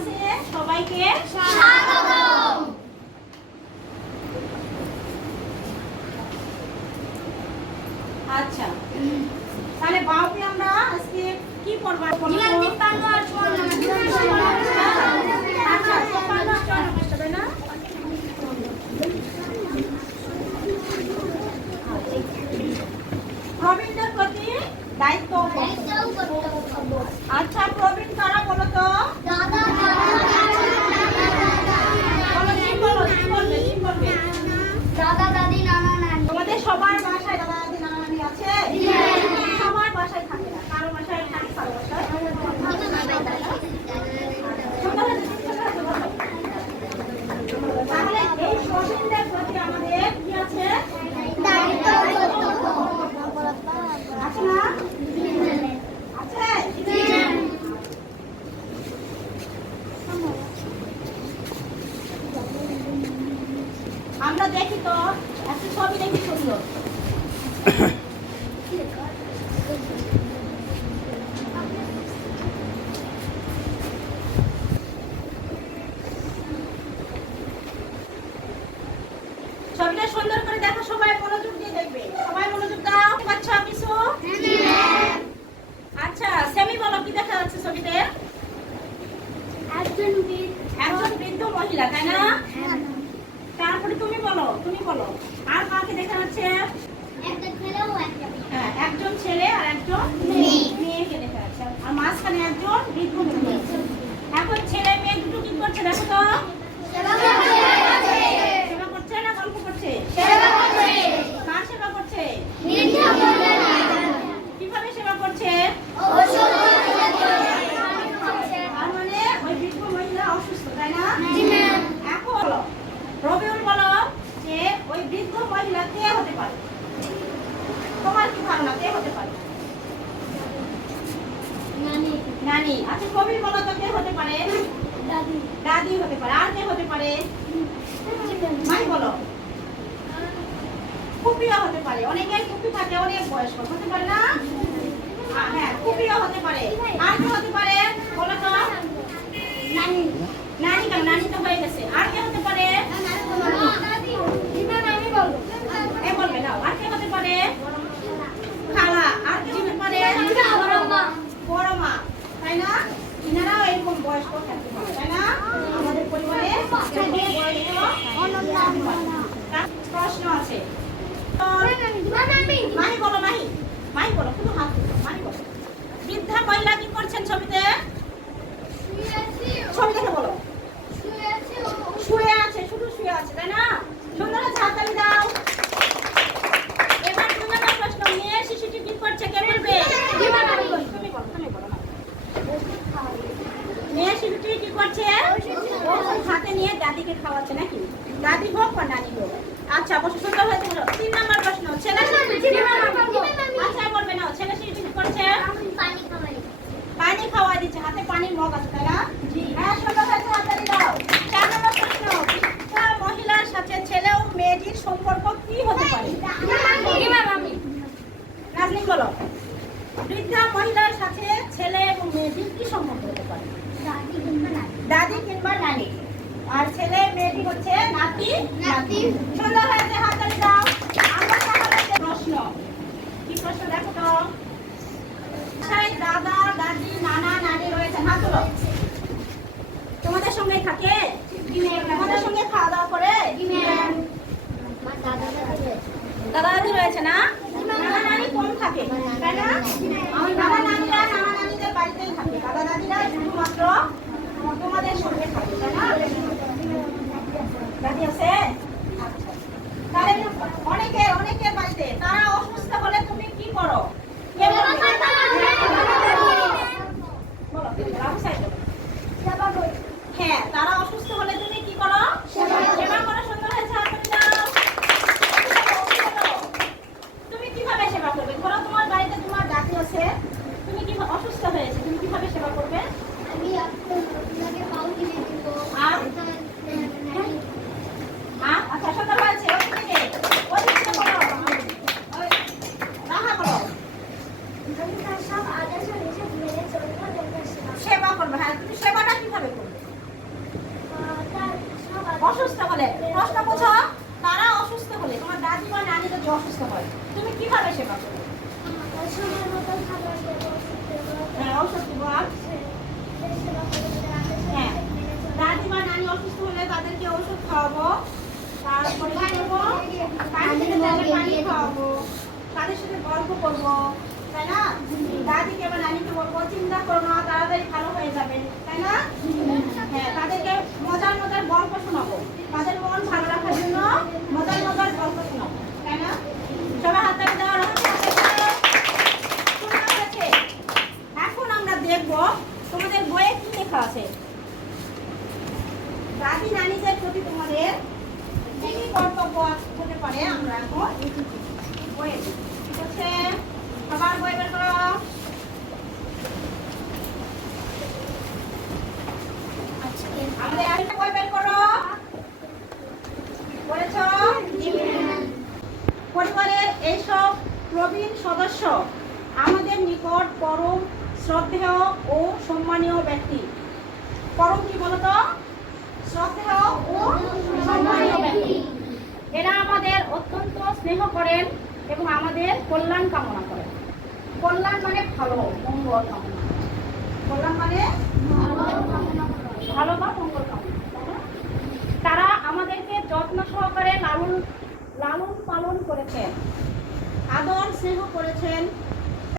ক্লাসে সবাইকে স্বাগতম। আচ্ছা, তাহলে বাউকে আমরা আজকে কি পড়ব? আচ্ছা, না প্রবীণদের প্রতি দায়িত্ব। আচ্ছা, প্রবীণ কারা বলো তো? দাদা দাদি নানা নানি। তোমাদের সবার বাসায় দাদা দাদি নানা নানি আছে? সবার বাসায় থাকে না, কারো বাসায় থাকে, কারো বাসায় তাহলে এই প্রবীণদের প্রতি আমাদের কি আছে? দায়িত্ব আছে না? আছে? আমরা দেখি তো একটা ছবি দেখি সুন্দর। ছবিটা সুন্দর করে দেখো, সবাই মনোযোগ দিয়ে দেখবে। সবাই মনোযোগ দাও। আচ্ছা, কিছু আচ্ছা, সেমি বলো কি দেখা যাচ্ছে ছবিতে? একজন বৃদ্ধ মহিলা, তাই না? তারপরে তুমি বলো আর কাকে দেখা যাচ্ছে? হ্যাঁ, একজন ছেলে আর একজন মেয়েকে দেখা যাচ্ছে, আর মাঝখানে একজন বৃদ্ধ মহিলা। এখন ছেলে মেয়ে দুটো কি করছে দেখো তো? সেবা করছে না গল্প করছে? কার সেবা করছে? কিভাবে সেবা করছে? তার মানে ওই বৃদ্ধ মহিলা অসুস্থ, তাই না? এখন রবিউল বলো যে ওই বৃদ্ধ মহিলা কে হতে পারে? তোমার কি ধারণা কে হতে পারে? নানি। আচ্ছা, কবির বলো তো কে হতে পারে? দাদি হতে পারে। আর কে হতে পারে? মাই বলো। ফুপিয়া হতে পারে। অনেকের ফুপি থাকে, অনেক বয়স্ক হতে পারে না? হ্যাঁ, ফুপিয়া হতে পারে। আর কে হতে পারে বলো তো? নানি কেন? নানি তো হয়ে গেছে। আর কে হতে পারে? বলবে না। আর কে হতে পারে? খালা। আর কে হতে পারে? বড় মা, তাই না? ইনারাও এরকম বয়স্ক থাকতে পারে, তাই না? আমাদের পরিবারে প্রশ্ন আছে। মাহি বলো, শুধু হাত তুলো। মাহি বলো, বৃদ্ধা মহিলা কি করছেন ছবিতে? ছবি দেখে বলো। শুয়ে আছে, শুধু শুয়ে আছে, তাই না? সুন্দর আছে, হাততালি দাও। এবার 2 নম্বর প্রশ্ন, মেয়ে শিশুটি কি করছে কে বলবে? তুমি বলো না। মেয়ে শিশুটি কি করছে? হাতে নিয়ে দাদিকে খাওয়াচ্ছে নাকি? দাদি হোক বা নানি হোক। আচ্ছা, অবশ্য সুন্দর হয়েছে। 3 নম্বর প্রশ্ন, ছেলে আচ্ছা বলবে না, ছেলে শিশুটি কি করছে? পানি খাওয়া দিচ্ছে, হাতে পানির মগ আছে, তাই না? হ্যাঁ, সুন্দর হয়েছে, হাততালি দাও। 4 নম্বর প্রশ্ন, বৃদ্ধা মহিলার সাথে ছেলে ও মেয়েটির সম্পর্ক কি হতে পারে? নাজনীন বলো, বৃদ্ধা মহিলার সাথে ছেলে এবং মেয়েটির কি সম্পর্ক হতে পারে? দাদি কিংবা নানি। আর ছেলে মেয়েটি হচ্ছে নাতি। সুন্দর হয়েছে, হাততালি দাও। আমরা তাহলে প্রশ্ন, কি প্রশ্ন দেখো তো? দাদা দাদি নানা নানি রয়েছে, হাত তোলো। তোমাদের সঙ্গে থাকে? তোমাদের সঙ্গে খাওয়া দাওয়া করে? দাদা দাদি রয়েছে না? নানা নানি কম থাকে, তাই না? আমার নানা নানিরা নানা নানিদের বাড়িতেই থাকে, দাদা দাদিরা শুধুমাত্র তোমাদের সঙ্গে থাকে, তাই না? দাদি আছে? তাহলে অনেকের বাড়িতে তারা অসুস্থ হলে তুমি কি করো? হ্যাঁ, তারা অসুস্থ হলে তুমি কি করো? সেবা করো। সুন্দর হয়েছে, হাততালি দাও। তুমি কিভাবে সেবা করবে? ধরো তোমার বাড়িতে তোমার দাদি আছে, তুমি কি অসুস্থ হয়েছে, তুমি কিভাবে সেবা করবে? আচ্ছা, সুন্দর হয়েছে। ওদিকে বলো, রাহা বলো। সেবা করবে। হ্যাঁ, তুমি সেবাটা কিভাবে করবে? অসুস্থ হলে। প্রশ্ন বোঝো, তারা অসুস্থ হলে, তোমার দাদি বা নানি যদি অসুস্থ হয়, তুমি কিভাবে সেবা করবে? হ্যাঁ, ঔষধ দিব। আর হ্যাঁ, দাদি বা নানি অসুস্থ হলে তাদেরকে ওষুধ খাওয়াবো, তারপরে কি করবো? পানি থেকে চাইলে পানি খাওয়াবো, তাদের সাথে গল্প করবো, তাই না? দাদিকে বা নানিকে বলবো চিন্তা করো না, তাড়াতাড়ি ভালো হয়ে যাবে, তাই না? হ্যাঁ, তাদেরকে মজার মজার গল্প শোনাবো, তাদের মন ভালো রাখার জন্য মজার মজার গল্প শোনাবো, তাই না? সবাই হাত তালি দাও, শোনা হয়েছে। এখন আমরা দেখবো তোমাদের বইয়ে কি লেখা আছে। দাদি নানিদের প্রতি তোমাদের কি কি কর্তব্য হতে পারে আমরা এখন বইয়ে কি করছে, সবার বই বের করো। আমাদের আরেকটা বই বের করো। বলেছ পরিবারের এইসব প্রবীণ সদস্য আমাদের নিকট পরম শ্রদ্ধেয় ও সম্মানীয় ব্যক্তি। পরম কি বলতো? শ্রদ্ধেয় ও সম্মানীয় ব্যক্তি। এরা আমাদের অত্যন্ত স্নেহ করেন এবং আমাদের কল্যাণ কামনা করেন। কল্যাণ মানে ভালো, মঙ্গল কামনা। কল্যাণ মানে ভালো বা মঙ্গল কামনা। তারা আমাদেরকে যত্ন সহকারে লালন পালন করেছেন, আদর স্নেহ করেছেন,